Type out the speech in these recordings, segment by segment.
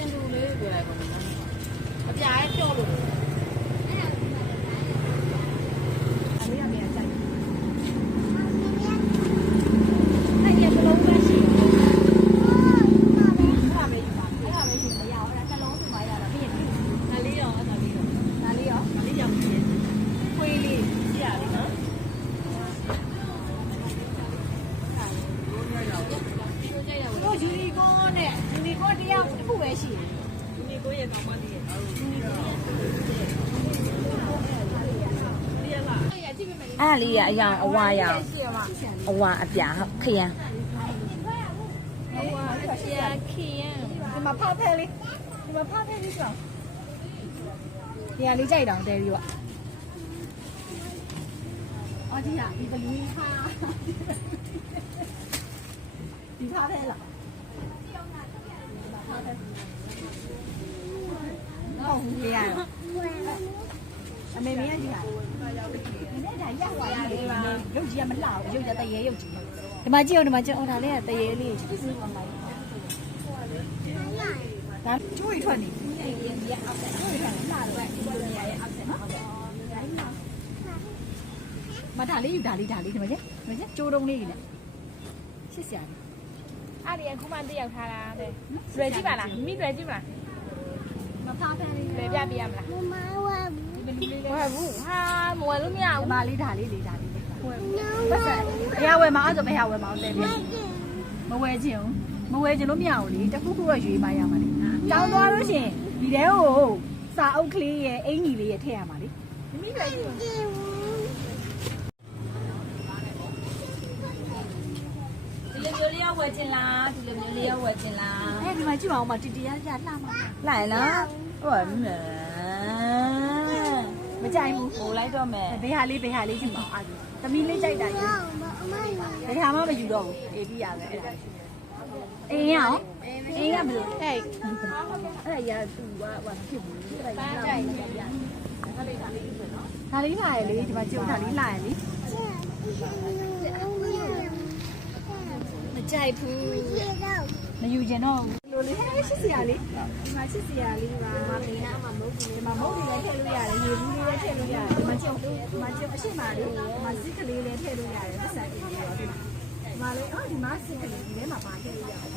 င်တူလေးပြောလိုက်ပါမယ်အပြားရဲ့ပြောလို့အဲ့လေးရအရောင်အဝါရောင်အဝါအပြာခရမ်းအဝါအပြာခရမ်းဒီမှာဖောက်ဖဲလေးဒီမှာဖောက်ဖဲလေးကြောင်ဒီကလေးကြိုက်တောင်တဲပြီးတော့အော်ဒီကဒီဘလူးဖာဒီဖာဖဲလားဟုတ်ပြီရအမေမင်းကဒီဟာနဲ့ဒါရက်သွားပြီရုပ်ကြီးကမလှဘူးရုပ်ကြတရေရုပ်ကြီးဒီမှာကြည့်အောင်ဒီမှာကြည့်အောင်ဒါလေးကတရေလေးဒါကျွေးထွက်နေကျွေးထွက်နေလှတော့ဒီလိုနေရာရဲ့အောက်ဆက်နော်မဒါလေးယူဒါလေးဒီမှာကြည့်ကျိုးတုံးလေးနဲ့ရှစ်စရာအဲ့ဒီအခုမှတယောက်ထားတာတဲ့လွယ်ကြည့်ပါလားမိလွယ်ကြည့်ပါလားမဖားဖဲလေးလွယ်ပြပေးရမလားဝယ်ဘူးဟာမဝယ်လို့မရဘူးဒီမှာလေးဒါလေးဒါလေးဝယ်ပတ်စံဘယ်ဝယ်မအောင်ဆိုဘယ်ဝယ်မအောင်လဲမဝယ်ခြင်းမဝယ်ခြင်းလို့မရဘူးလေတခုခုတော့ရွေးမရမှာလေတောင်းသွားလို့ရှင်ဒီတဲကိုစာအုပ်ကလေးရဲ့အင်ကြီးလေးရဲ့ထည့်ရမှာလေမိလွယ်ခြင်းဒီလိုမျိုးလေးရောက်ဝယ်ခြင်းလားဒီလိုမျိုးလေးရောက်ဝယ်ခြင်းလားဒီမှာကြည့်ပါဦးမတီတီရကြလှမှာလှရနော်ဟုတ်မယ်မကြိုက်ဘူး ဟိုလိုက်တော့မယ်ဘယ်ဟာလေးယူပါအားသမီးလေးကြိုက်တာယူဘယ်ဟာမှမယူတော့ဘူးအေးပြီးရပဲအဲ့ဒါအေးရအောင်အေးကဘယ်လိုအဲ့ရသူကဘာဖြစ်ဘူးအဲ့ဒါကြိုက်နေရဒါလေးလာရလေဒီမှာကြုံဒါလေးလာရလေမကြိုက်ဘူးမယူကျင်တော့လိုလေးရှစ်စရာလေးဒီမှာရှစ်စရာလေးပါဒီမှာပင်ကအမမုတ်ဘူးဒီမှာမုတ်ပြီးလည်းထည့်လို့ရတယ်ရေဘူးလေးလည်းထည့်လို့ရတယ်ဒီမှာကျုပ်အရှိမလေးဒီမှာစစ်ကလေးလည်းထည့်လို့ရတယ်ပတ်စံတင်ပြီးတော့ဒီမှာလေးအော်ဒီမှာစစ်ကလေးဒီထဲမှာပါထည့်လို့ရတယ်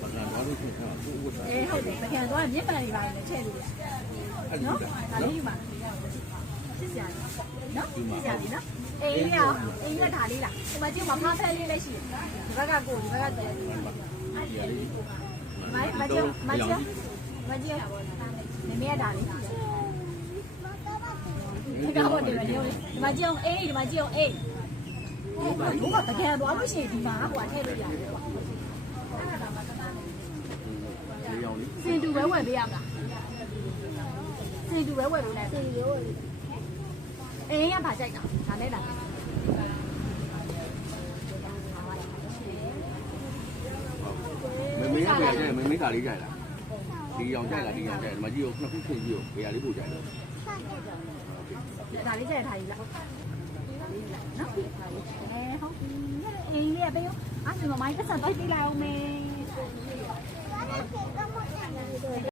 ဟုတ်တယ်ပကံတော့မြစ်ပန်လေးပါလည်းထည့်လို့ရတယ်နော်ဒါလေးယူပါရှစ်စရာလေးနော်ရှစ်စရာလေးနော်အေးရဒါလေးလားဒီမှာကျုပ်မှာဖားဖဲလေးလည်းရှိတယ်ဒီဘက်ကကိုဒီဘက်ကတည်းကမကျမမမေဒါလေးဒီကတော့ဒီမှာကြည့်အောင်အေးဒီမှာကြည့်အောင်အေးဘုကတကယ်သွားလို့ရှိရင်ဒီမှာဟိုထည့်လို့ရတယ်ကွာစင်တူပဲဝယ်ပေးရမလားစင်တူပဲဝယ်ပေးလိုက်စင်တူအေးရပါကြိုက်တာဒါနဲ့လာမမေးရတယ်မမေးတာလေးကြိုက်လားဒီအောင်ကြိုက်လားဒီအောင်ကြိုက်တယ်မကြည့်ဘူးနှစ်ခုချိန်ကြည့်ဘူးဘယ်ဟာလေးပို့ကြိုက်လဲဒါလေးကြိုက်ထားပြီလားနော်ဟုတ်ပြီအေးလေးပေးရောအဲ့ဒီမမိုင်းပတ်စံတိုက်ပေးလိုက်အောင်မေ